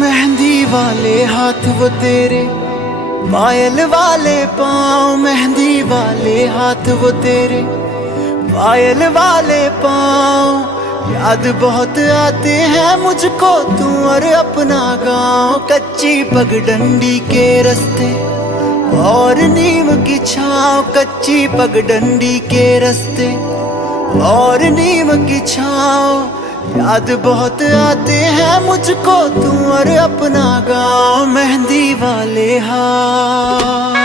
मेहंदी वाले हाथ वो तेरे, पायल वाले पाँव। मेहंदी वाले हाथ वो तेरे, पायल वाले पाँव। याद बहुत आते हैं मुझको तू और अपना गाँव। कच्ची पगडंडी के रास्ते और नीम की छाँव, कच्ची पगडंडी के रास्ते और नीम की छाँव। याद बहुत आते हैं मुझको तू और अपना गाँव। मेहंदी वाले हाथ।